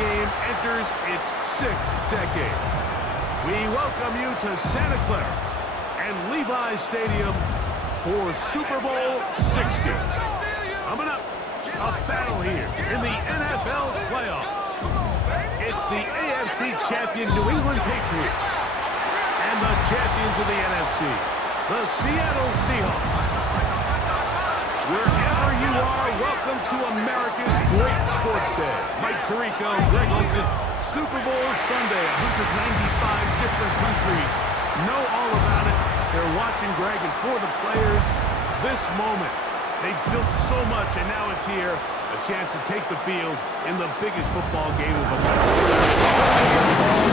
game enters its 6th decade. We welcome you to Santa Clara and Levi's Stadium for Super Bowl 60. Coming up, a battle here in the NFL playoffs. It's the AFC champion New England Patriots and the champions of the NFC, the Seattle Seahawks. Wherever you are, welcome to America's great sports day. Mike Tirico, Greg Olson, Super Bowl Sunday, 195 different countries know all about it. They're watching, Greg, and for the players, this moment. They built so much, and now it's here. A chance to take the field in the biggest football game of America.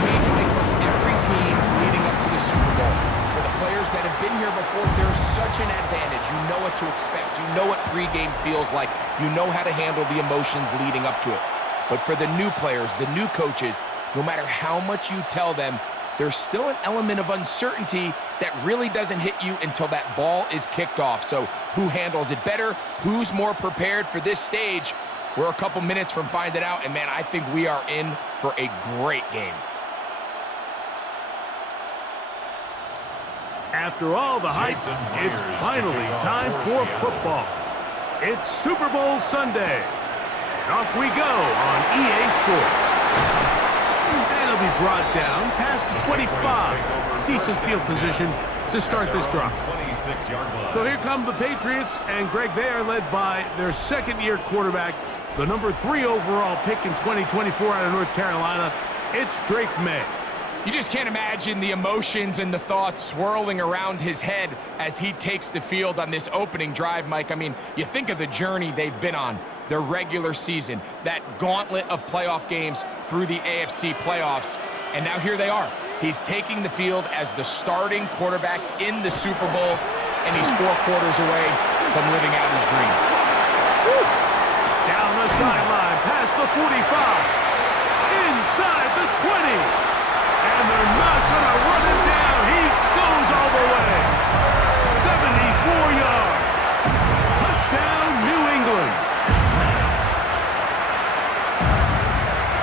From every team leading up to the Super Bowl. For the players that have been here before, there's such an advantage. You know what to expect. You know what pregame feels like. You know how to handle the emotions leading up to it. But for the new players, the new coaches, no matter how much you tell them, there's still an element of uncertainty that really doesn't hit you until that ball is kicked off. So who handles it better? Who's more prepared for this stage? We're a couple minutes from finding out, and man, I think we are in for a great game. After all the hype, it's finally time for football. It's Super Bowl Sunday. And off we go on EA Sports. And it'll be brought down past the 25. Decent field position to start this drive. So here come the Patriots, and Greg, they are led by their second-year quarterback, the number 3 overall pick in 2024 out of North Carolina. It's Drake May. You just can't imagine the emotions and the thoughts swirling around his head as he takes the field on this opening drive, Mike. I mean, you think of the journey they've been on, their regular season, that gauntlet of playoff games through the AFC playoffs, and now here they are. He's taking the field as the starting quarterback in the Super Bowl, and he's 4 quarters away from living out his dream. Woo. Down the sideline, past the 45, inside the 20. And they're not going to run him down. He goes all the way. 74 yards. Touchdown, New England.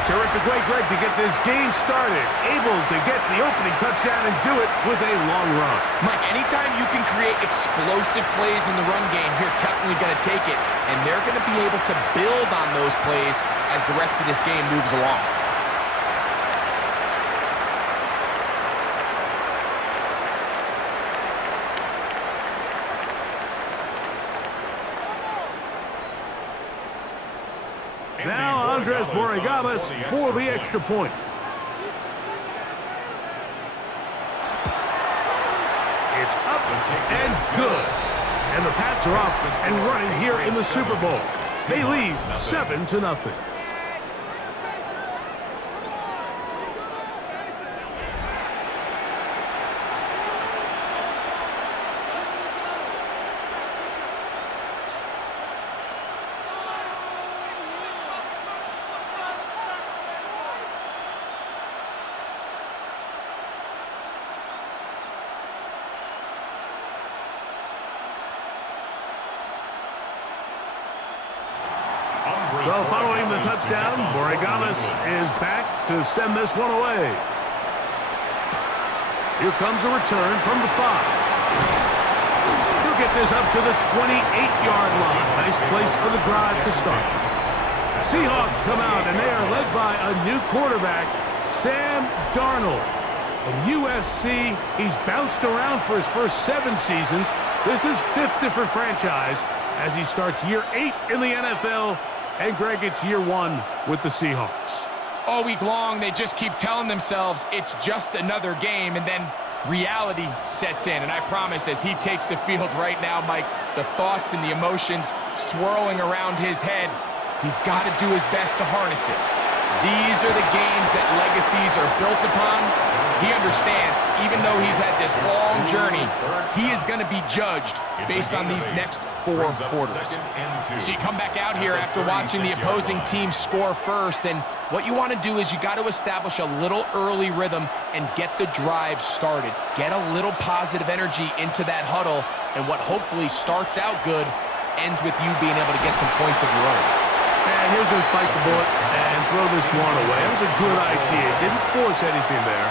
Terrific way, Greg, to get this game started. Able to get the opening touchdown and do it with a long run. Mike, anytime you can create explosive plays in the run game, you're definitely going to take it. And they're going to be able to build on those plays as the rest of this game moves along. Now Andres Borregalas for the extra point. It's up and good. And the Pats are off and running here in the Super Bowl. They lead 7-0. So following the touchdown, Borregalas is back to send this one away. Here comes a return from the 5. He'll get this up to the 28-yard line. Nice place for the drive to start. Seahawks come out, and they are led by a new quarterback, Sam Darnold. From USC, he's bounced around for his first 7 seasons. This is 5th different franchise as he starts year 8 in the NFL. And, Greg, it's year 1 with the Seahawks. All week long, they just keep telling themselves it's just another game, and then reality sets in. And I promise, as he takes the field right now, Mike, the thoughts and the emotions swirling around his head, he's got to do his best to harness it. These are the games that legacies are built upon. He understands, even though he's had this long journey, he is going to be judged based on these next 4 quarters. So you come back out here after watching the opposing team score first, and what you want to do is you got to establish a little early rhythm and get the drive started. Get a little positive energy into that huddle, and what hopefully starts out good ends with you being able to get some points of your own. And And he'll just bite the bullet and throw this one away. That was a good idea. Didn't force anything there.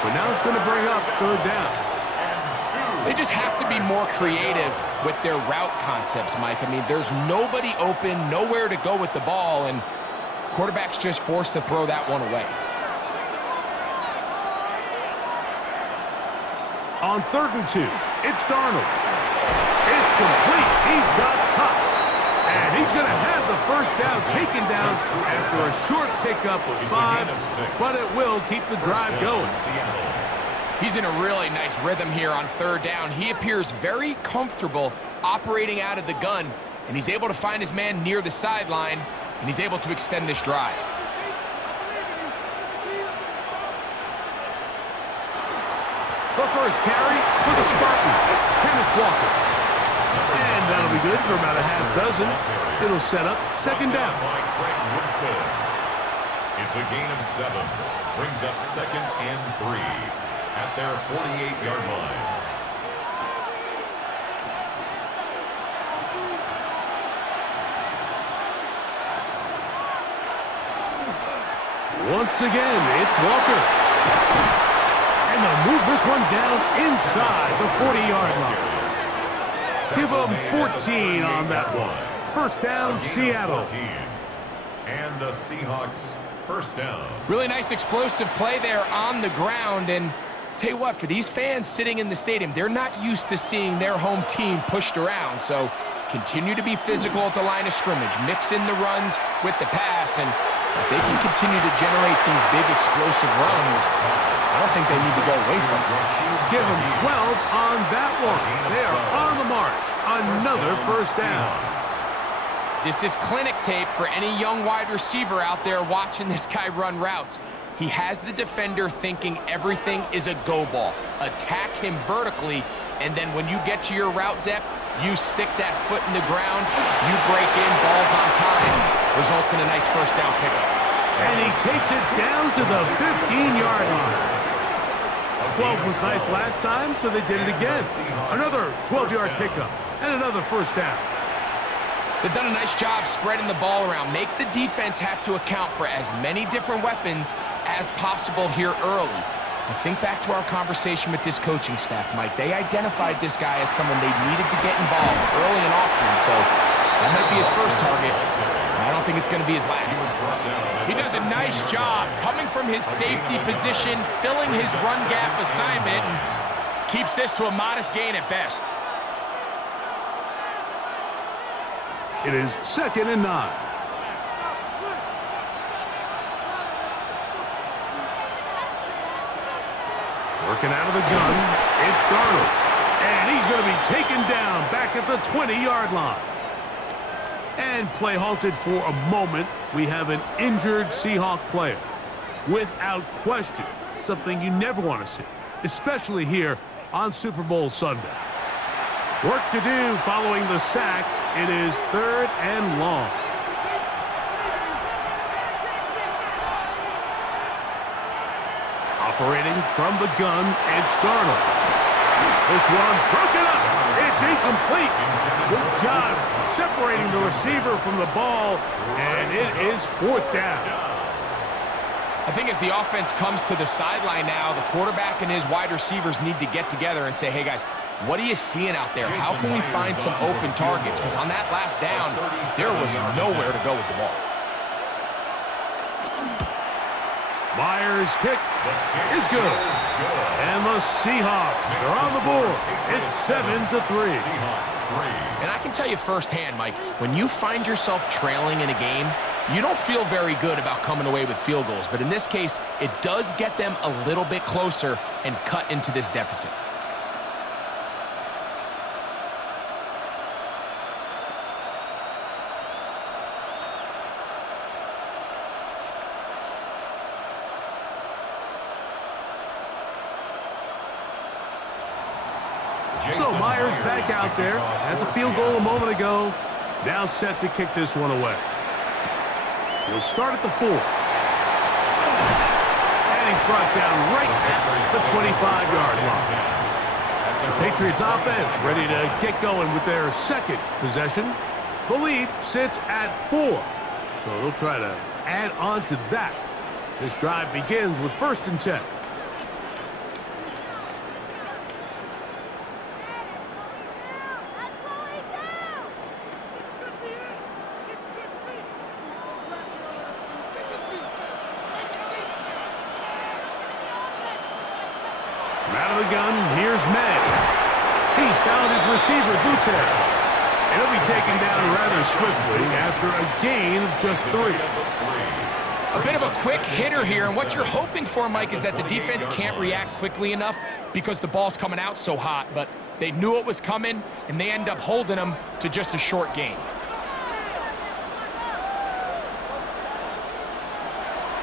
But now it's going to bring up third down. They just have to be more creative with their route concepts, Mike. I mean, there's nobody open, nowhere to go with the ball, and quarterback's just forced to throw that one away. On 3rd and 2, it's Darnold. It's complete. He's got Cup. And he's going to have the first down taken down after a short pickup of 5, but it will keep the drive going. He's in a really nice rhythm here on 3rd down. He appears very comfortable operating out of the gun, and he's able to find his man near the sideline, and he's able to extend this drive. The first carry for the Spartans, Kenneth Walker. And that'll be good for about a half dozen. It'll set up 2nd down. It's a gain of 7. Brings up 2nd and 3 at their 48-yard line. Once again, it's Walker. And they'll move this one down inside the 40-yard line. Give them 14 on that one. First down, Seattle. And the Seahawks, first down. Really nice explosive play there on the ground. And tell you what, for these fans sitting in the stadium, they're not used to seeing their home team pushed around. So continue to be physical at the line of scrimmage. Mix in the runs with the pass. And if they can continue to generate these big explosive runs, I don't think they need to go away from it. Give them 12 on that one. They are on the march. Another first down. This is clinic tape for any young wide receiver out there watching this guy run routes. He has the defender thinking everything is a go ball. Attack him vertically, and then when you get to your route depth, you stick that foot in the ground, you break in, balls on time, results in a nice first down pickup. And he takes it down to the 15-yard line. 12 was nice last time, so they did it again. Another 12-yard pickup and another first down. They've done a nice job spreading the ball around. Make the defense have to account for as many different weapons as possible here early. I think back to our conversation with this coaching staff, Mike. They identified this guy as someone they needed to get involved early and often, so that might be his first target. I don't think it's going to be his last. He does a nice job coming from his safety position, filling his run gap assignment, and keeps this to a modest gain at best. It is 2nd and 9. Working out of the gun, it's Darnold. And he's going to be taken down back at the 20-yard line. And play halted for a moment. We have an injured Seahawk player. Without question, something you never want to see, especially here on Super Bowl Sunday. Work to do following the sack. It is 3rd and long. Operating from the gun, it's Darnold. This one broken up. It's incomplete. Good job separating the receiver from the ball, and it is 4th down. I think as the offense comes to the sideline now, the quarterback and his wide receivers need to get together and say, hey, guys, what are you seeing out there? How can we find some open targets? Because on that last down, there was nowhere to go with the ball. Myers' kick is good. And the Seahawks are on the board. It's 7-3. And I can tell you firsthand, Mike, when you find yourself trailing in a game, you don't feel very good about coming away with field goals. But in this case, it does get them a little bit closer and cut into this deficit. So Myers back out there at the field goal a moment ago. Now set to kick this one away. He'll start at the 4. And he's brought down right at the 25-yard line. The Patriots offense ready to get going with their second possession. The lead sits at 4. So they'll try to add on to that. This drive begins with 1st and 10. Out of the gun, here's May. He's found his receiver, Gutierrez. And he'll be taken down rather swiftly after a gain of just 3. A bit of a quick hitter here, and what you're hoping for, Mike, is that the defense can't react quickly enough because the ball's coming out so hot, but they knew it was coming, and they end up holding them to just a short gain.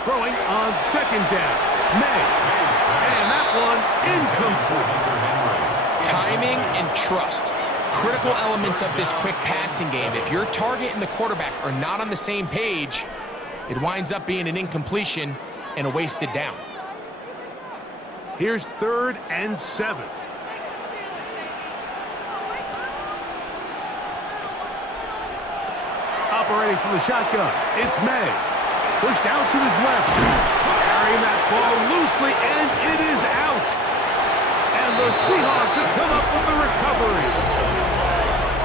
Throwing on 2nd down, May. And that one incomplete. Timing and trust. Critical elements of this quick passing game. If your target and the quarterback are not on the same page, it winds up being an incompletion and a wasted down. Here's 3rd and 7. Operating from the shotgun, it's May. Pushed out to his left. Carrying that ball loosely, and it is out. And the Seahawks have come up with the recovery.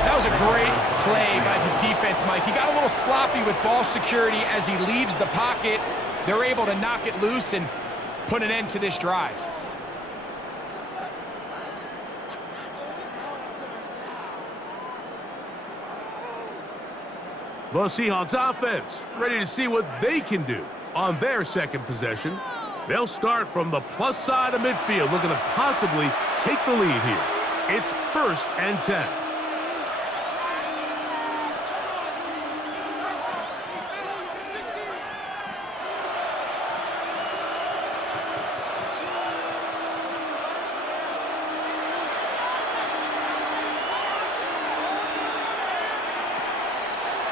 That was a great play by the defense, Mike. He got a little sloppy with ball security as he leaves the pocket. They're able to knock it loose and put an end to this drive. The Seahawks offense ready to see what they can do on their 2nd possession. They'll start from the plus side of midfield, looking to possibly take the lead here. It's 1st and 10.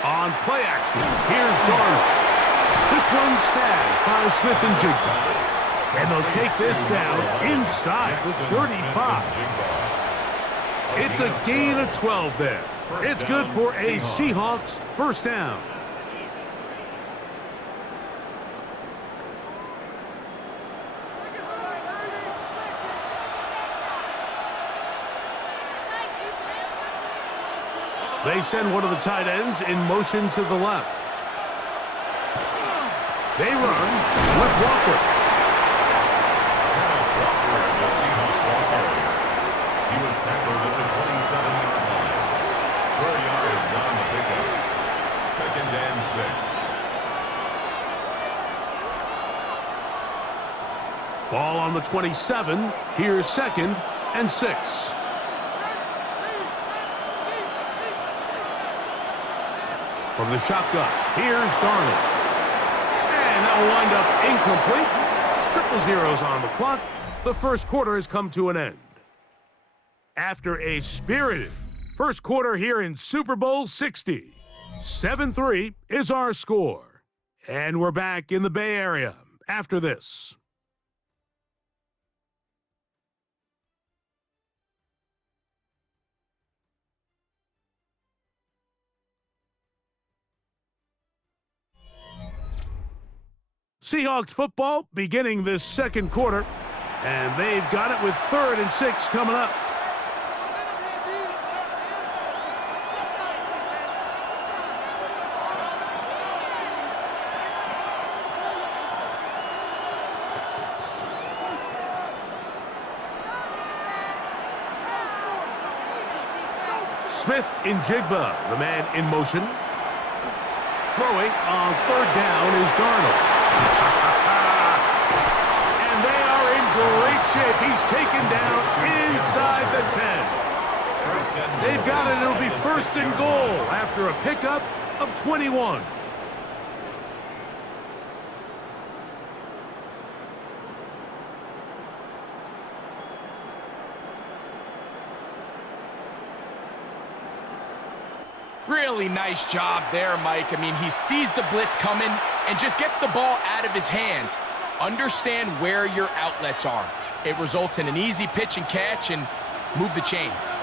On play action, here's Darnold. This one's snagged by Smith and Jigba. And they'll take this down inside the 35. It's a gain of 12 there. It's good for a Seahawks 1st down. They send one of the tight ends in motion to the left. They run with Walker. The Seahawks Walker. He was tackled at the 27-yard line. 4 yards on the pickup. 2nd and 6. Ball on the 27. Here's 2nd and 6. From the shotgun, here's Darnold. And that will wind up incomplete. Triple zeros on the clock. The 1st quarter has come to an end. After a spirited 1st quarter here in Super Bowl 60, 7-3 is our score. And we're back in the Bay Area after this. Seahawks football beginning this 2nd quarter, and they've got it with 3rd and 6 coming up. Smith in Jigba, the man in motion. Throwing on 3rd down is Darnold. And they are in great shape. He's taken down inside the 10. They've got it. It'll be 1st and goal after a pickup of 21. Really nice job there, Mike. I mean, he sees the blitz coming and just gets the ball out of his hands. Understand where your outlets are. It results in an easy pitch and catch and move the chains.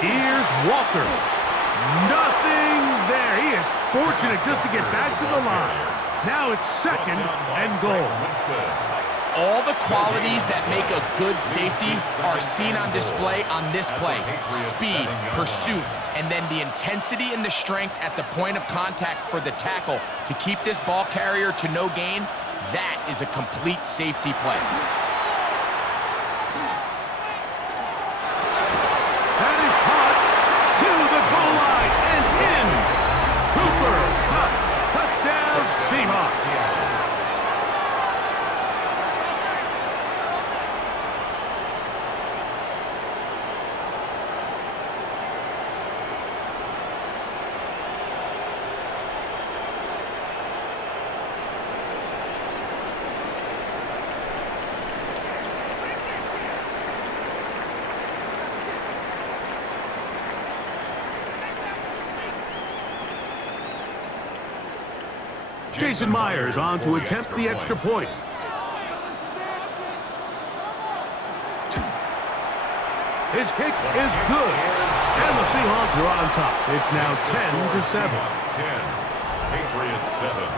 Here's Walker. Nothing there. He is fortunate just to get back to the line. Now it's second and goal. All the qualities that make a good safety are seen on display on this play. Speed, pursuit, and then the intensity and the strength at the point of contact for the tackle to keep this ball carrier to no gain. That is a complete safety play. That is caught to the goal line and in. Cooper Kupp, touchdown Seahawks. Jason Myers on to attempt the extra point. His kick is good. And the Seahawks are on top. It's now 10-7. 10, Patriots 7.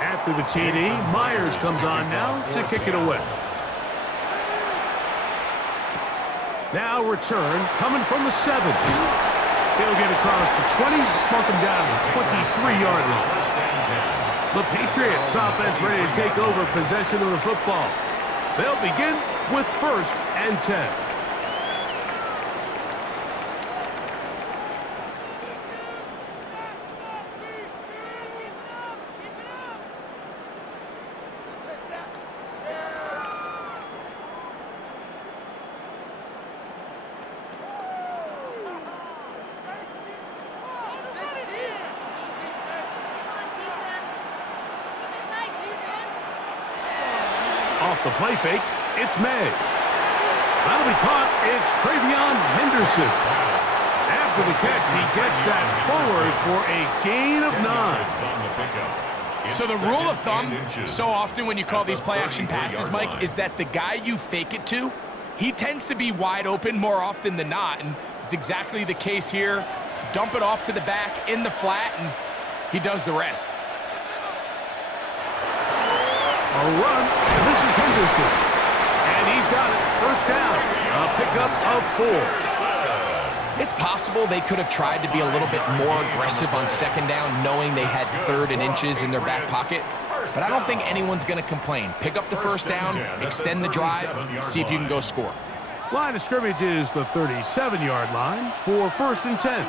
After the TD, Myers comes on now to kick it away. Now return coming from the 7. He'll get across the 20, mark him down to the 23-yard line. The Patriots offense ready to take over possession of the football. They'll begin with 1st and 10. Off the play fake, it's May. That'll be caught. It's Travion Henderson. After the catch, he gets that forward for a gain of 9. So the rule of thumb, so often when you call these play-action passes, Mike, is that the guy you fake it to, he tends to be wide open more often than not, and it's exactly the case here. Dump it off to the back in the flat, and he does the rest. A run, and this is Henderson. And he's got it. 1st down. A pickup of 4. It's possible they could have tried to be a little bit more aggressive on 2nd down, knowing they had 3rd and inches in their back pocket. But I don't think anyone's going to complain. Pick up the 1st down, extend the drive, see if you can go score. Line of scrimmage is the 37-yard line for 1st and 10.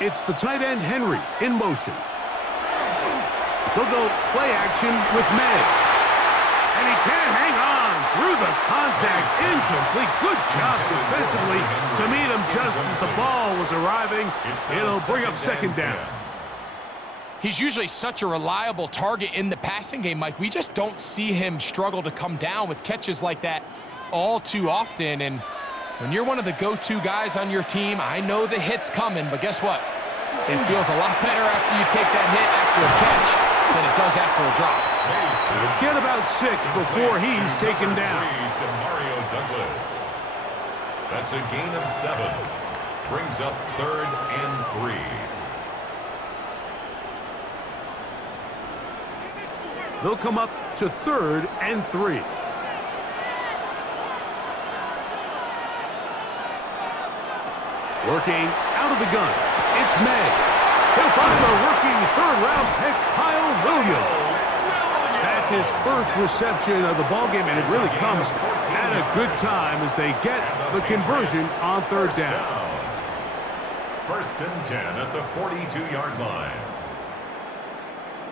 It's the tight end Henry in motion. They'll go play action with May. And he can't hang on through the contact. Incomplete. Good job defensively to meet him just as the ball was arriving. It'll bring up 2nd down. He's usually such a reliable target in the passing game, Mike. We just don't see him struggle to come down with catches like that all too often. And when you're one of the go-to guys on your team, I know the hit's coming, but guess what? It feels a lot better after you take that hit after a catch than it does after a drop. Get about 6 before he's taken down. That's a gain of 7. Brings up 3rd and 3. They'll come up to 3rd and 3. Working out of the gun. It's May. He'll find the rookie 3rd-round pick, Kyle Williams. That's his 1st reception of the ballgame, and it really comes at a good time as they get the conversion on 3rd down. 1st and 10 at the 42-yard line.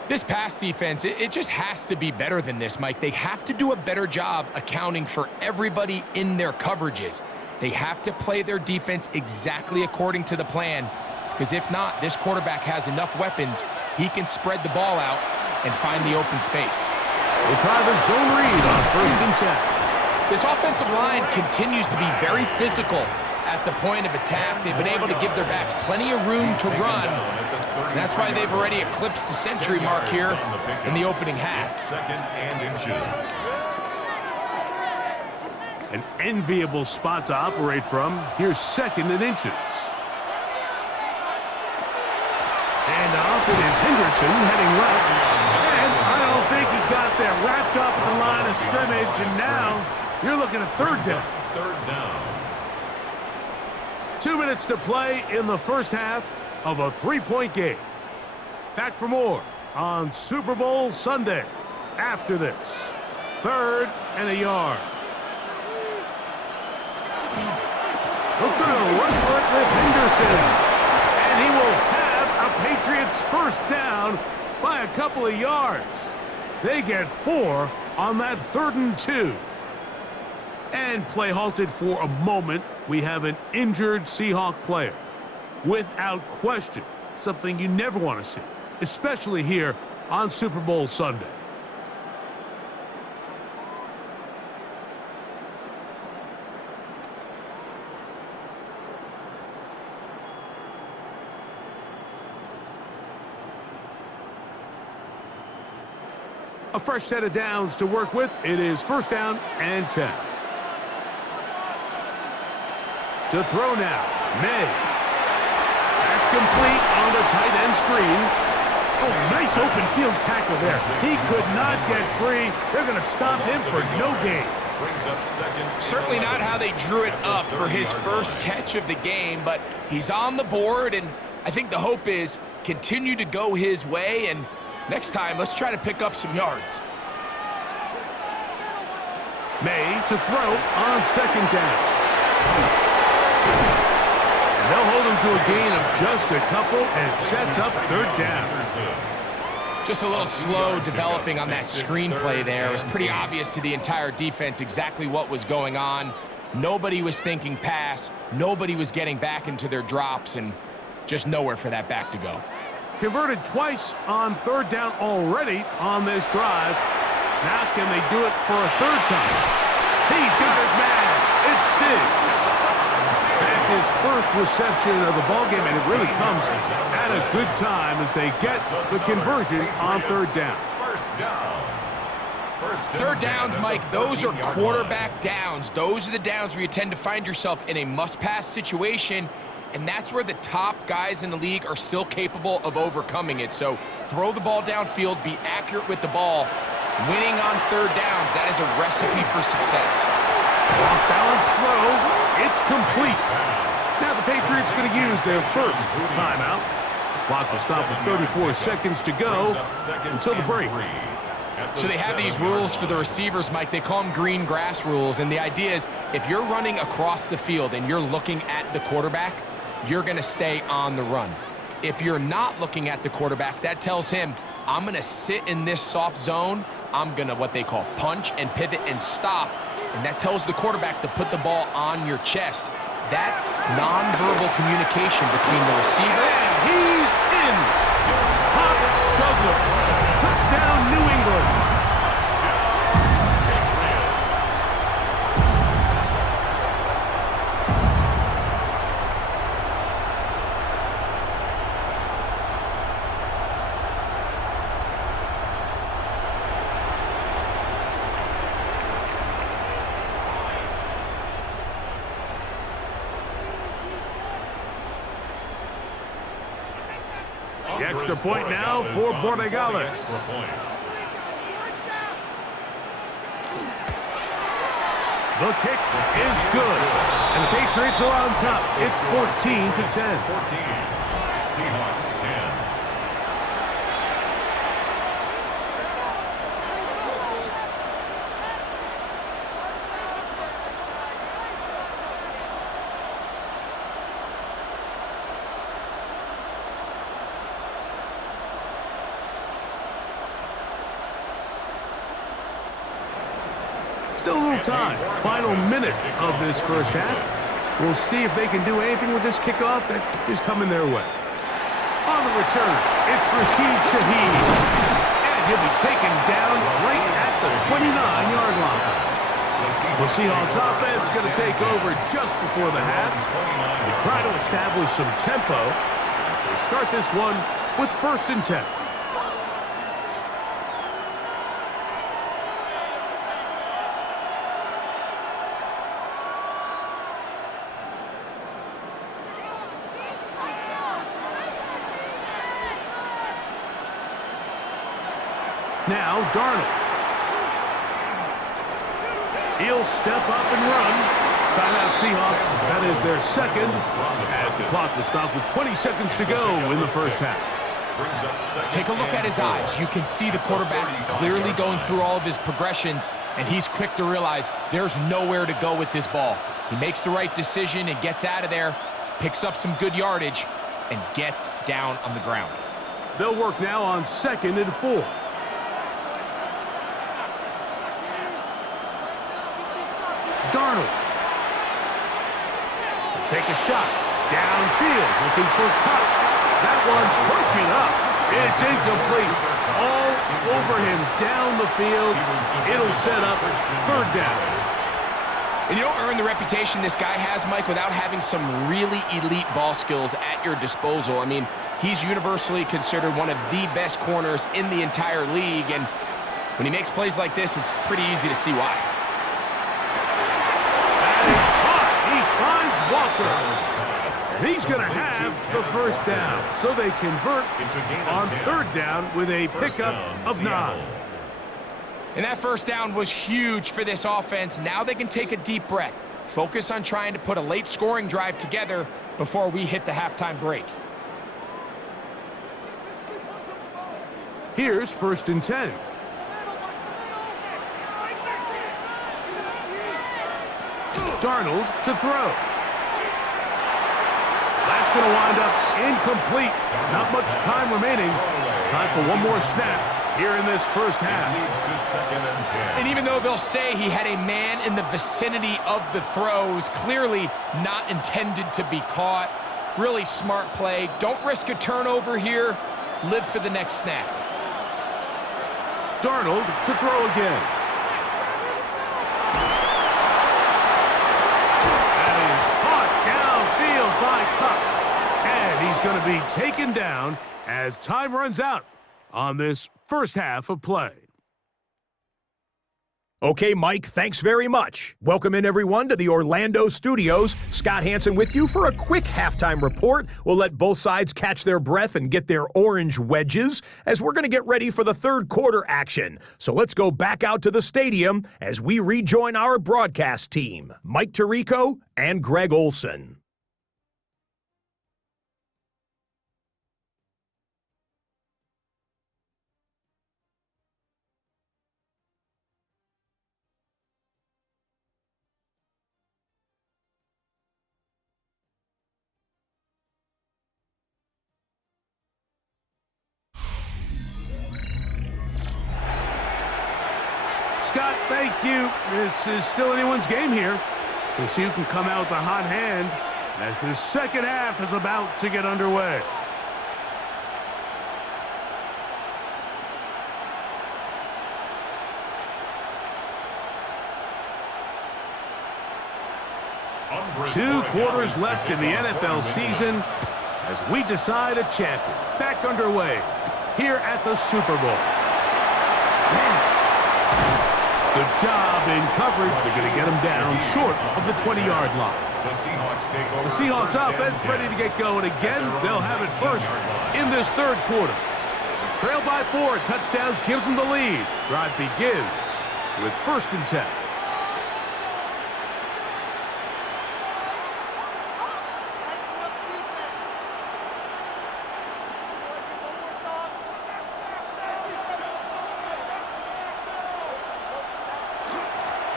This pass defense, it just has to be better than this, Mike. They have to do a better job accounting for everybody in their coverages. They have to play their defense exactly according to the plan, because if not, this quarterback has enough weapons he can spread the ball out and find the open space. We'll try the zone read on 1st and 10. This offensive line continues to be very physical at the point of attack. They've been able to give their backs plenty of room to run. And that's why they've already eclipsed the century mark here in the opening half. 2nd and inches. An enviable spot to operate from. Here's 2nd and inches. And off it is Henderson heading left. And I don't think he got there. Wrapped up at the line of scrimmage, and now you're looking at 3rd down. 3rd down. 2 minutes to play in the first half of a 3-point game. Back for more on Super Bowl Sunday after this. 3rd and a yard. He'll try to run for it with Henderson. And he will have a Patriots first down by a couple of yards. They get 4 on that 3rd and 2. And play halted for a moment. We have an injured Seahawk player. Without question, something you never want to see, especially here on Super Bowl Sunday. A fresh set of downs to work with. It is 1st down and 10. To throw now, May. That's complete on the tight end screen. Oh, nice open field tackle there. He could not get free. They're going to stop him for no gain. Brings up 2nd. Certainly not how they drew it up for his first catch of the game, but he's on the board, and I think the hope is continue to go his way, and next time, let's try to pick up some yards. May to throw on 2nd down. And they'll hold him to a gain of just a couple, and it sets up 3rd down. Just a little slow developing on that screenplay there. It was pretty obvious to the entire defense exactly what was going on. Nobody was thinking pass. Nobody was getting back into their drops, and just nowhere for that back to go. Converted twice on 3rd down already on this drive. Now can they do it for a 3rd time? He's got his man. It's Diggs. That's his first reception of the ballgame, and it really comes at a good time as they get the conversion on 3rd down. 3rd downs, Mike, those are quarterback downs. Those are the downs where you tend to find yourself in a must-pass situation, and that's where the top guys in the league are still capable of overcoming it. So throw the ball downfield, be accurate with the ball. Winning on 3rd downs, that is a recipe for success. Off-balance throw. It's complete. Now the Patriots going to use their first timeout. Clock will stop with 34 seconds to go until the break. So they have these rules for the receivers, Mike. They call them green grass rules, and the idea is if you're running across the field and you're looking at the quarterback, you're going to stay on the run. If you're not looking at the quarterback, that tells him, I'm going to sit in this soft zone. I'm going to what they call punch and pivot and stop, and that tells the quarterback to put the ball on your chest. That nonverbal communication between the receiver. And he's in. Pop Douglas. Touchdown, New England. The extra point now for Borregales. The kick is good, and the Patriots are on top. It's 14-10. 14. Seahawks 10. Still a little time. Final minute of this first half. We'll see if they can do anything with this kickoff that is coming their way. On the return. It's Rashid Shaheed. And he'll be taken down right at the 29-yard line. The Seahawks offense going to take over just before the half to try to establish some tempo as they start this one with 1st and 10. Now Darnold. He'll step up and run. Timeout Seahawks. That is their second as the clock will stop with 20 seconds to go in the first half. Take a look at his eyes. You can see the quarterback clearly going through all of his progressions, and he's quick to realize there's nowhere to go with this ball. He makes the right decision and gets out of there, picks up some good yardage, and gets down on the ground. They'll work now on 2nd and 4. Darnold. Take a shot. Downfield, looking for Cup. That one broken up. It's incomplete. All over him down the field. It'll set up 3rd down. And you don't earn the reputation this guy has, Mike, without having some really elite ball skills at your disposal. I mean, he's universally considered one of the best corners in the entire league, and when he makes plays like this, it's pretty easy to see why. Walker. And he's going to have the 1st down. So they convert on 3rd down with a pickup of 9. And that 1st down was huge for this offense. Now they can take a deep breath. Focus on trying to put a late scoring drive together before we hit the halftime break. Here's 1st and 10. Darnold to throw. That's going to wind up incomplete. Not much time remaining. Time for one more snap here in this first half. And even though they'll say he had a man in the vicinity of the throws, clearly not intended to be caught. Really smart play. Don't risk a turnover here. Live for the next snap. Darnold to throw again. By Cup, and he's going to be taken down as time runs out on this first half of play. Okay, Mike, thanks very much. Welcome in, everyone, to the Orlando studios. Scott Hansen with you for a quick halftime report. We'll let both sides catch their breath and get their orange wedges as we're going to get ready for the 3rd quarter action. So let's go back out to the stadium as we rejoin our broadcast team, Mike Tirico and Greg Olson. Scott, thank you. This is still anyone's game here. We'll see who can come out with a hot hand as the second half is about to get underway. Two quarters left in the NFL season as we decide a champion. Back underway here at the Super Bowl. Man. Good job in coverage. They're going to get him down short of the 20-yard line. The Seahawks offense ready to get going again. They'll have it first in this 3rd quarter. Trail by 4. Touchdown gives them the lead. Drive begins with 1st and 10.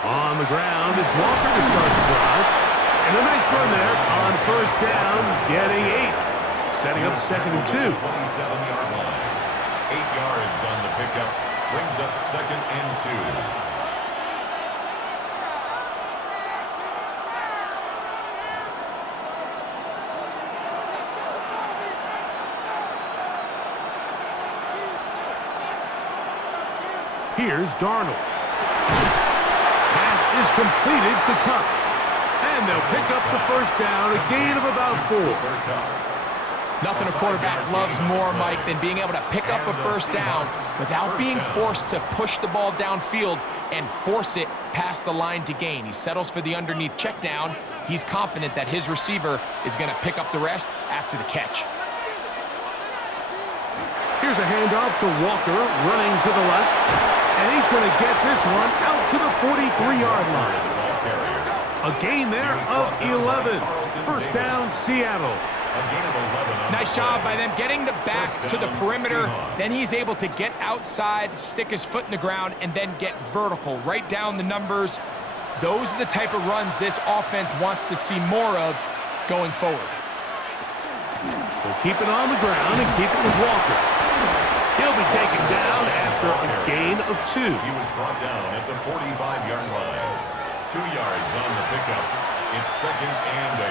On the ground, it's Walker to start the drive. And a nice run there on 1st down, getting 8. Setting up 2nd and 2. 27-yard line. 8 yards on the pickup. Brings up 2nd and 2. Here's Darnold. Pass is completed to Cup. And they'll pick up the first down, a gain of about 4. Nothing a quarterback loves more, Mike, than being able to pick up a first down without being forced to push the ball downfield and force it past the line to gain. He settles for the underneath check down. He's confident that his receiver is going to pick up the rest after the catch. Here's a handoff to Walker, running to the left. And he's going to get this one out to the 43-yard line. A gain there of 11. First down, Seattle. Nice job by them getting the back to the perimeter. Then he's able to get outside, stick his foot in the ground, and then get vertical. Right down the numbers. Those are the type of runs this offense wants to see more of going forward. They'll keep it on the ground and keep it with Walker. He'll be taken down after a gain of 2. He was brought down at the 45-yard line. 2 yards on the pickup. It's 2nd and 8.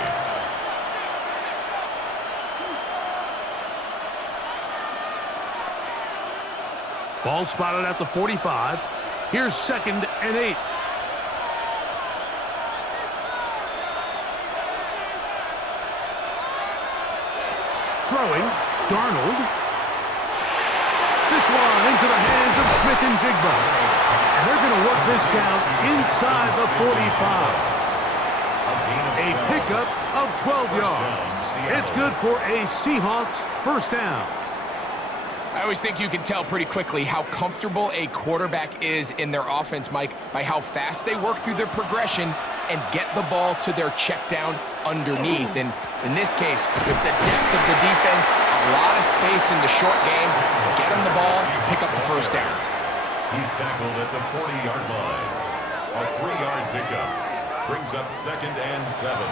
Ball spotted at the 45. Here's 2nd and 8. Throwing, Darnold. This one into the hands of Smith and Jigba. And they're going to work this down inside the 45. A pickup of 12 yards. It's good for a Seahawks first down. I always think you can tell pretty quickly how comfortable a quarterback is in their offense, Mike, by how fast they work through their progression and get the ball to their check down underneath. And in this case, with the depth of the defense, a lot of space in the short game, get them the ball, pick up the first down. He's tackled at the 40-yard line. A 3-yard pickup brings up 2nd and 7.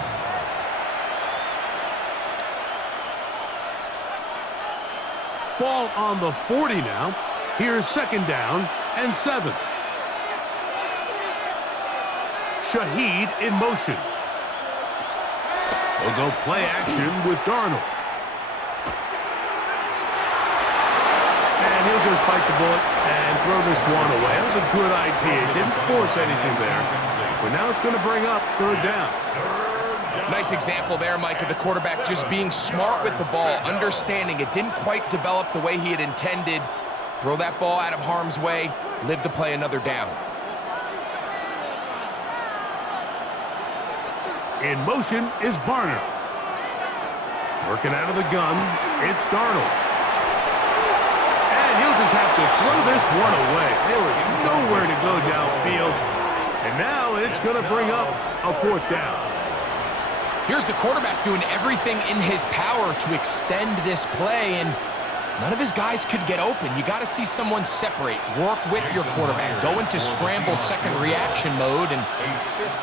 Ball on the 40 now. Here's 2nd down and 7. Shaheed in motion. They'll go play action with Darnold. And he'll just bite the bullet and throw this one away. That was a good idea. Didn't force anything there. But now it's going to bring up 3rd down. Nice example there, Mike, of the quarterback just being smart with the ball, understanding it didn't quite develop the way he had intended. Throw that ball out of harm's way, live to play another down. In motion is Barner. Working out of the gun, it's Darnold. And he'll just have to throw this one away. There was nowhere to go downfield. And now it's going to bring up a 4th down. Here's the quarterback doing everything in his power to extend this play, and none of his guys could get open. You got to see someone separate, work with your quarterback, go into scramble second reaction mode, and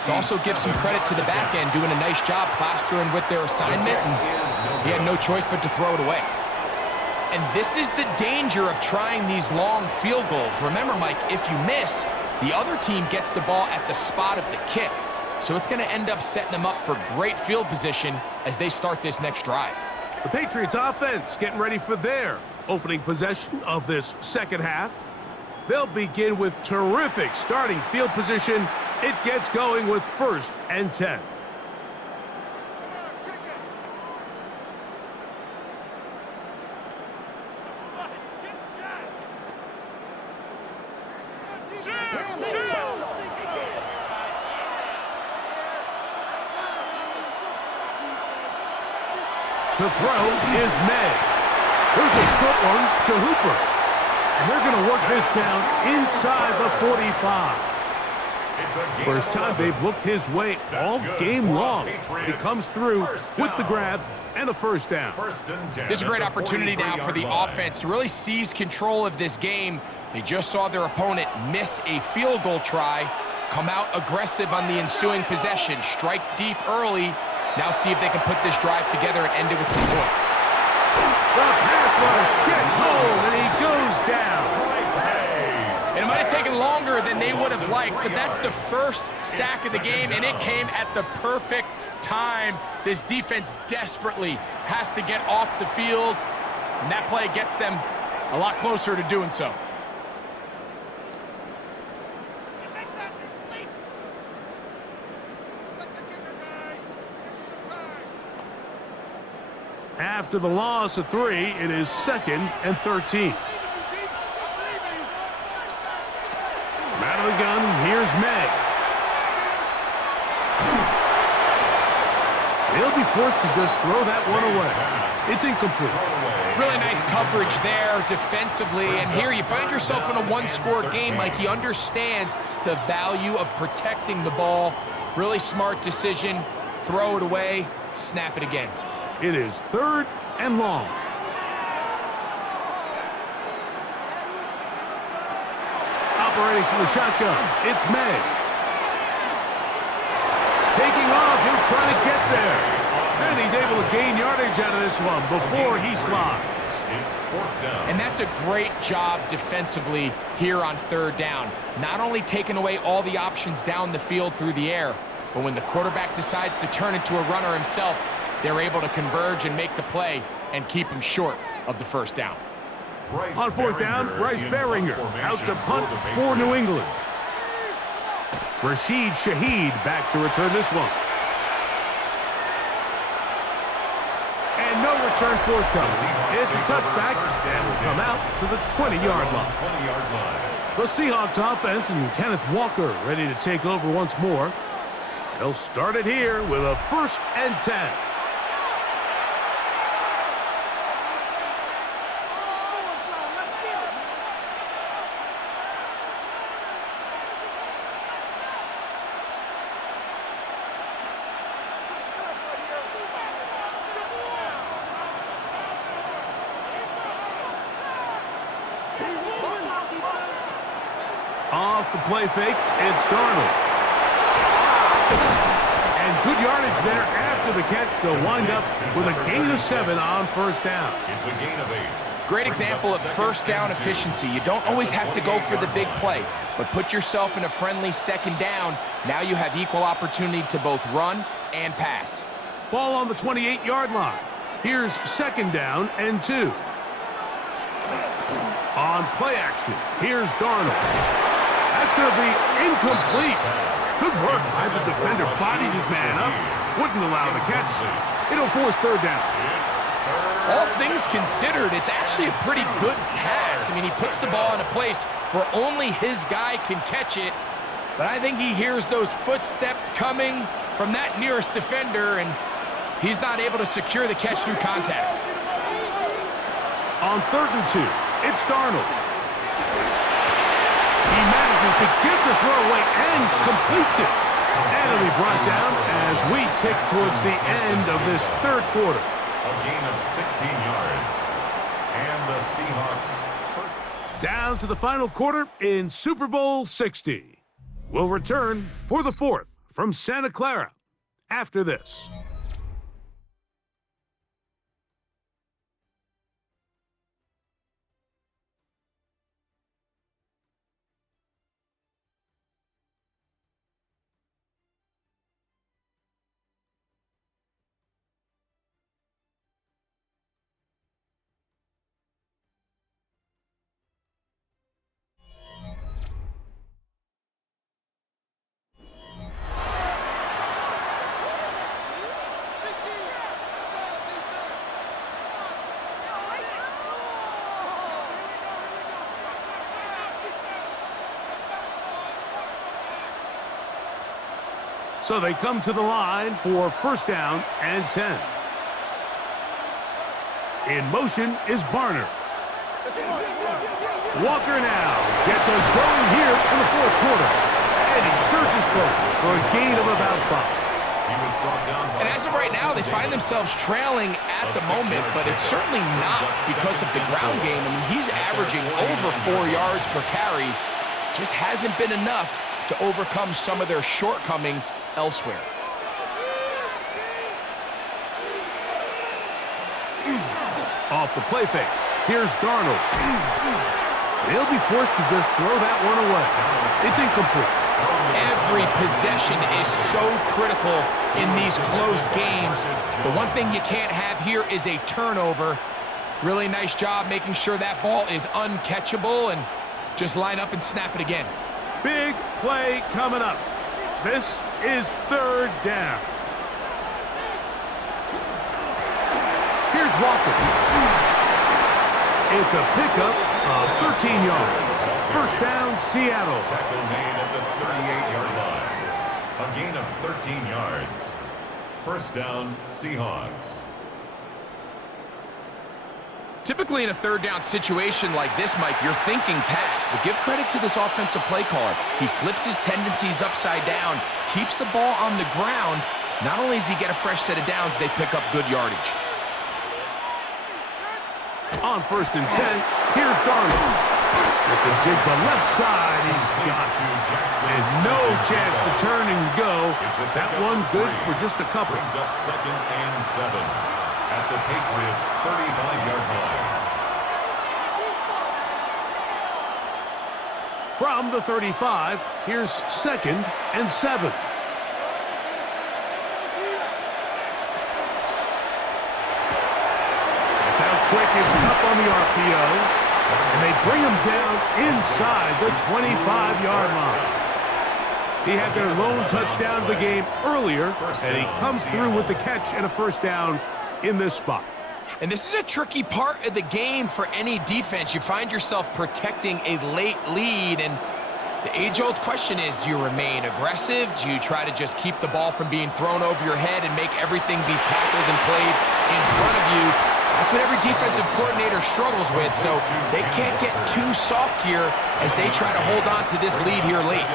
to also give some credit to the back end, doing a nice job plastering with their assignment, and he had no choice but to throw it away. And this is the danger of trying these long field goals. Remember, Mike, if you miss, the other team gets the ball at the spot of the kick. So it's going to end up setting them up for great field position as they start this next drive. The Patriots offense getting ready for their opening possession of this second half. They'll begin with terrific starting field position. It gets going with 1st and 10. To throw is May. There's a short one to Hooper. And they're going to work this down inside the 45. First time they've looked his way all game long. He comes through with the grab and a first down. This is a great opportunity now for the offense to really seize control of this game. They just saw their opponent miss a field goal try, come out aggressive on the ensuing possession, strike deep early. Now see if they can put this drive together and end it with some points. The pass rush gets home, and he goes down. And it might have taken longer than they would have liked, but that's the first sack of the game, and it came at the perfect time. This defense desperately has to get off the field, and that play gets them a lot closer to doing so. After the loss of 3, it is 2nd and 13. From out of the gun, here's May. He'll be forced to just throw that one away. It's incomplete. Really nice coverage there defensively. And here you find yourself in a one-score game. Like, he understands the value of protecting the ball. Really smart decision. Throw it away, snap it again. It is 3rd and long. Operating from the shotgun, it's May. Taking off, he'll try to get there. And he's able to gain yardage out of this one before he slides. It's 4th down. And that's a great job defensively here on 3rd down. Not only taking away all the options down the field through the air, but when the quarterback decides to turn into a runner himself, they're able to converge and make the play and keep him short of the 1st down. On 4th down, Bryce Beringer out to punt for New England. Rashid Shaheed back to return this one. And no return forthcoming. It's a touchback and will come out to the 20-yard line. The Seahawks offense and Kenneth Walker ready to take over once more. They'll start it here with a 1st and 10. Off the play fake, it's Darnold. And good yardage there after the catch. They'll wind up with a gain of 7 on 1st down. It's a gain of 8. Great example of 1st down efficiency. You don't always have to go for the big play, but put yourself in a friendly 2nd down. Now you have equal opportunity to both run and pass. Ball on the 28-yard line. Here's 2nd down and 2. On play action, here's Darnold. That's going to be incomplete. Good work by the defender. Bodied his man up. Wouldn't allow the catch. It'll force 3rd down. All things considered, it's actually a pretty good pass. I mean, he puts the ball in a place where only his guy can catch it. But I think he hears those footsteps coming from that nearest defender, and he's not able to secure the catch through contact. On 3rd and 2, it's Darnold. He manages to get the throw away and completes it. And it'll be brought down as we tick towards the end of this 3rd quarter. A gain of 16 yards. And the Seahawks first. Down to the final quarter in Super Bowl 60. We'll return for the 4th from Santa Clara after this. So they come to the line for 1st down and 10. In motion is Barner. Walker now gets us going here in the 4th quarter. And he surges forward for a gain of about 5. He was brought down by And as of right now, they find themselves trailing at the moment, but it's certainly not because of the ground game. I mean, he's averaging over 4 yards per carry. Just hasn't been enough to overcome some of their shortcomings elsewhere. Off the play fake, here's Darnold. He'll be forced to just throw that one away. It's incomplete. Every possession is so critical in these close games. The one thing you can't have here is a turnover. Really nice job making sure that ball is uncatchable, and just line up and snap it again. Big play coming up. This is 3rd down. Here's Walker. It's a pickup of 13 yards. First down, Seattle. Tackle made at the 38-yard line. A gain of 13 yards. First down, Seahawks. Typically in a third down situation like this, Mike, you're thinking pass, but give credit to this offensive play caller. He flips his tendencies upside down, keeps the ball on the ground. Not only does he get a fresh set of downs, they pick up good yardage. On 1st and 10, here's Darnold. With the jig the left side, he's got and no chance to turn and go. That one good for just a couple. Brings up 2nd and 7 at the Patriots' 35-yard line. From the 35, here's 2nd and 7. That's how quick it's up on the RPO. And they bring him down inside the 25-yard line. He had their lone touchdown of the game earlier, and he comes through with the catch and a first down in this spot. And this is a tricky part of the game for any defense. You find yourself protecting a late lead, and the age-old question is, do you remain aggressive? Do you try to just keep the ball from being thrown over your head and make everything be tackled and played in front of you? That's what every defensive coordinator struggles with, so they can't get too soft here as they try to hold on to this lead here late.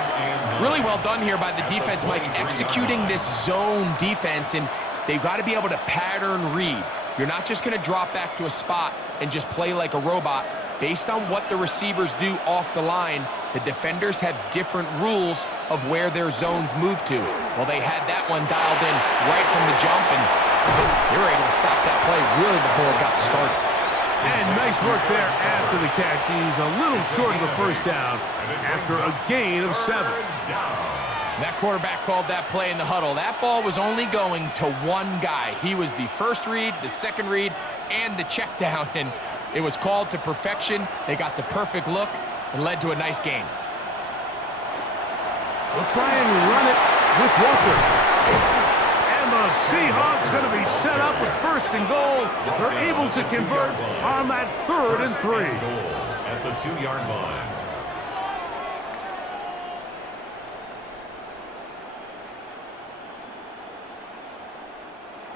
Really well done here by the defense, Mike, executing this zone defense, and they've got to be able to pattern read. You're not just going to drop back to a spot and just play like a robot. Based on what the receivers do off the line, the defenders have different rules of where their zones move to. Well, they had that one dialed in right from the jump, and they were able to stop that play really before it got started. And nice work there after the catch. He's a little short of a first down after a gain of 7. That quarterback called that play in the huddle. That ball was only going to one guy. He was the first read, the second read, and the check down, and it was called to perfection. They got the perfect look and led to a nice gain. We'll try and run it with Walker. And the Seahawks going to be set up with 1st and goal. They're able to convert on that 3rd and 3. At the 2-yard line.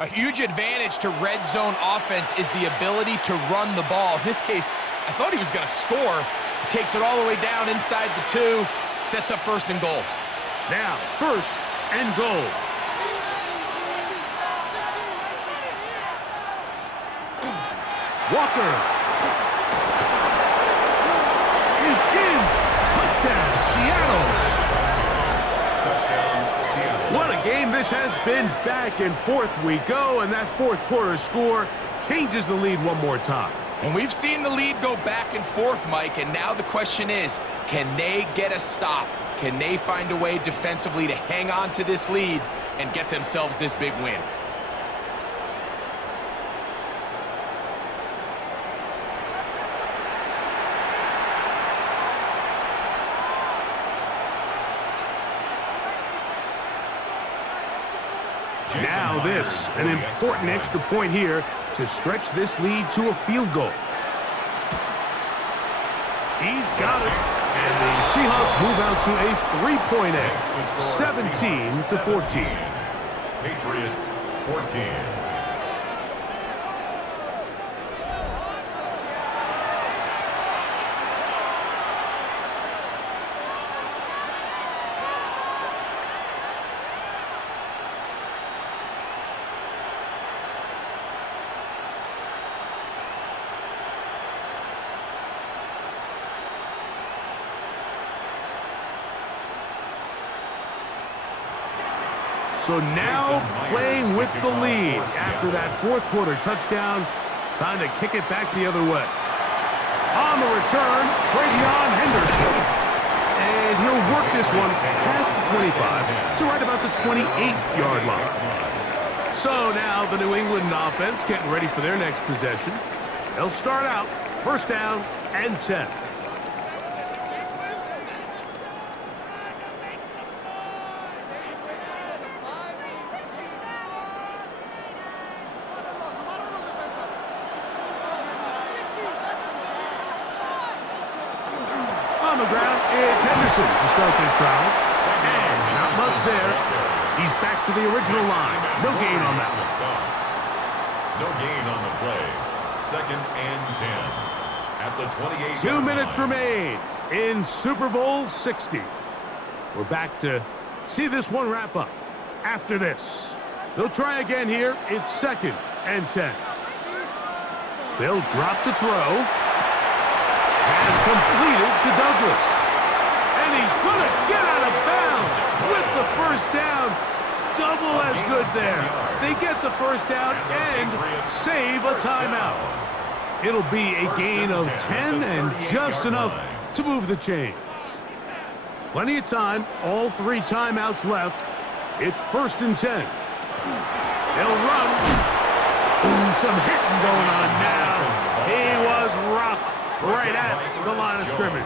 A huge advantage to red zone offense is the ability to run the ball. In this case, I thought he was going to score. He takes it all the way down inside the 2, sets up 1st and goal. Now, 1st and goal. Walker is in. Touchdown, Seattle. Touchdown, Seattle. What a game this has been. Back and forth we go, and that 4th quarter score changes the lead one more time. And we've seen the lead go back and forth, Mike, and now the question is, can they get a stop? Can they find a way defensively to hang on to this lead and get themselves this big win? Now this, an important extra point here to stretch this lead to a field goal. He's got it. And the Seahawks move out to a 3-point edge, 17-14. Patriots 14. So now playing with the lead after that 4th quarter touchdown. Time to kick it back the other way. On the return, Travion Henderson. And he'll work this one past the 25 to right about the 28-yard line. So now the New England offense getting ready for their next possession. They'll start out 1st down and 10. On the ground, it's Henderson to start this drive. And not much there. He's back to the original line. No gain on that one. No gain on the play. 2nd and 10. At the 28. 2 minutes remain in Super Bowl 60. We're back to see this one wrap up. After this, they'll try again here. It's 2nd and 10. They'll drop to throw. Has completed to Douglas. And he's going to get out of bounds with the first down. Double as good there. They get the first down and save a timeout. It'll be a gain of 10 and just enough to move the chains. Plenty of time. All 3 timeouts left. It's 1st and 10. They'll run. Ooh, some hitting going on now. He was rocked right at the line of scrimmage.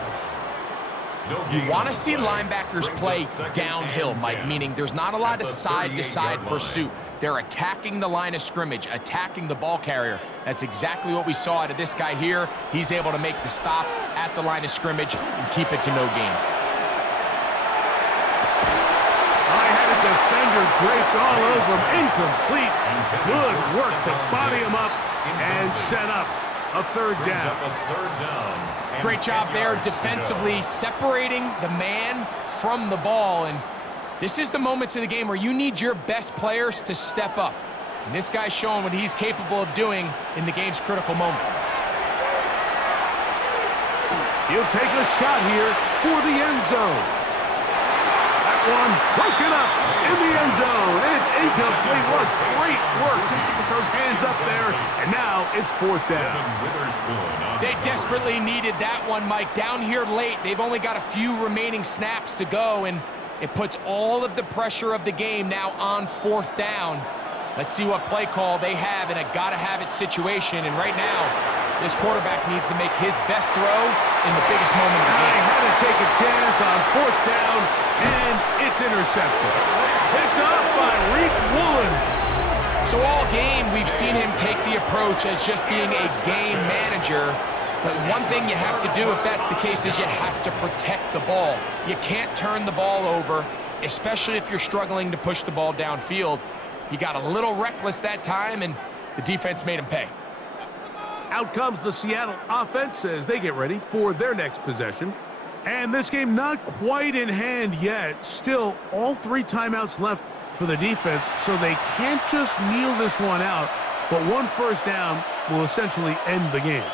You want to see linebackers play downhill, Mike, meaning there's not a lot of side-to-side pursuit. They're attacking the line of scrimmage, attacking the ball carrier. That's exactly what we saw out of this guy here. He's able to make the stop at the line of scrimmage and keep it to no gain. I had a defender draped all over him. Incomplete. Good work to body him up and set up a 3rd down. Great job there defensively, separating the man from the ball. And this is the moments of the game where you need your best players to step up. And this guy's showing what he's capable of doing in the game's critical moment. He'll take a shot here for the end zone. That one broken up in the end zone. And it's incomplete. What great work just to get those hands up there. And now it's 4th down. They desperately needed that one, Mike. Down here late, they've only got a few remaining snaps to go, and it puts all of the pressure of the game now on 4th down. Let's see what play call they have in a gotta-have-it situation. And right now, this quarterback needs to make his best throw in the biggest moment of the game. They had to take a chance on 4th down, and it's intercepted. Picked off by Reek Woolen. So all game, we've seen him take the approach as just being a game manager. But one thing you have to do, if that's the case, is you have to protect the ball. You can't turn the ball over, especially if you're struggling to push the ball downfield. He got a little reckless that time, and the defense made him pay. Out comes the Seattle offense as they get ready for their next possession. And this game not quite in hand yet. Still, all 3 timeouts left for the defense, so they can't just kneel this one out, but 1 first down will essentially end the game.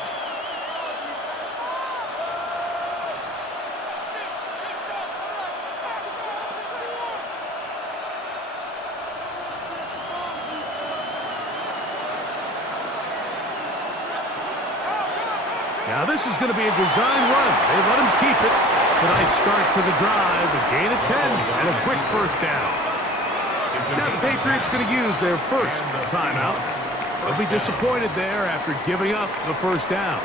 Now this is going to be a design run. They let him keep it. It's a nice start to the drive, a gain of 10, and a quick first down. Now the Patriots going to use their first timeout. They'll be disappointed there after giving up the first down.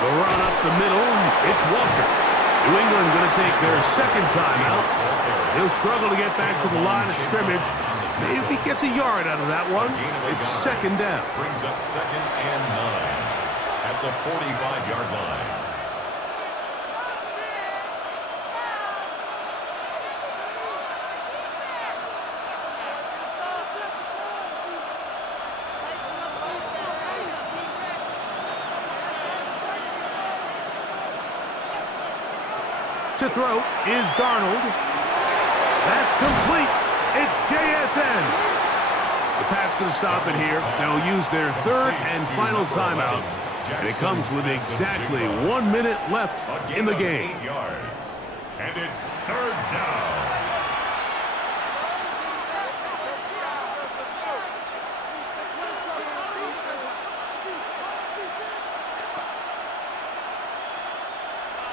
They'll run up the middle. It's Walker. New England going to take their 2nd timeout. He'll struggle to get back to the line of scrimmage. Maybe gets a yard out of that one. It's 2nd down. Brings up 2nd and 9 at the 45-yard line. To throw is Darnold. That's complete. It's JSN. The Pats going to stop it here. They'll use their 3rd and final timeout. And it comes with exactly 1 minute left in the game. 8 yards. And it's 3rd down.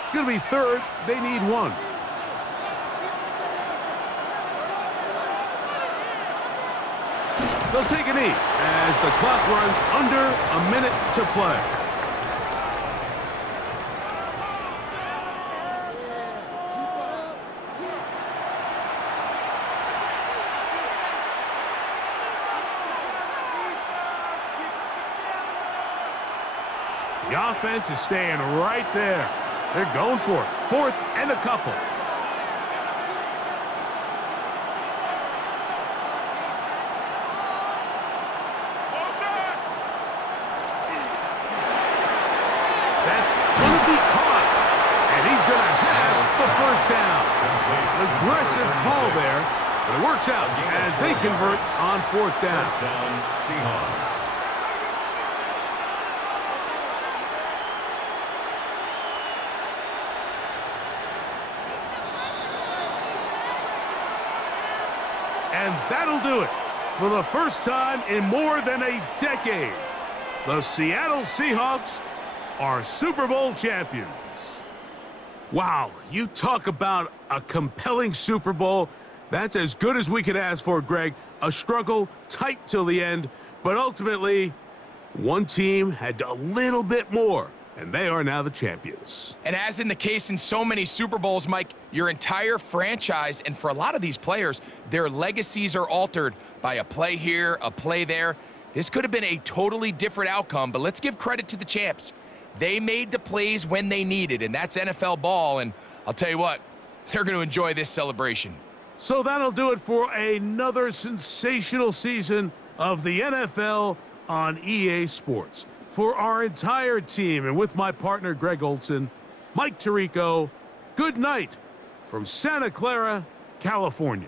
It's going to be 3rd. They need 1. They'll take a knee as the clock runs under a minute to play. The offense is staying right there. They're going for it. 4th and a couple. That's going to be caught. And he's going to have the first down. Aggressive call there, but it works out as they convert on 4th down. First down, Seahawks. And that'll do it. For the first time in more than a decade, the Seattle Seahawks are Super Bowl champions. Wow, you talk about a compelling Super Bowl. That's as good as we could ask for, Greg. A struggle, tight till the end, but ultimately, one team had a little bit more, and they are now the champions. And as in the case in so many Super Bowls, Mike, your entire franchise, and for a lot of these players, their legacies are altered by a play here, a play there. This could have been a totally different outcome, but let's give credit to the champs. They made the plays when they needed, and that's NFL ball, and I'll tell you what, they're going to enjoy this celebration. So that'll do it for another sensational season of the NFL on EA Sports. For our entire team and with my partner Greg Olson, Mike Tirico, good night from Santa Clara, California.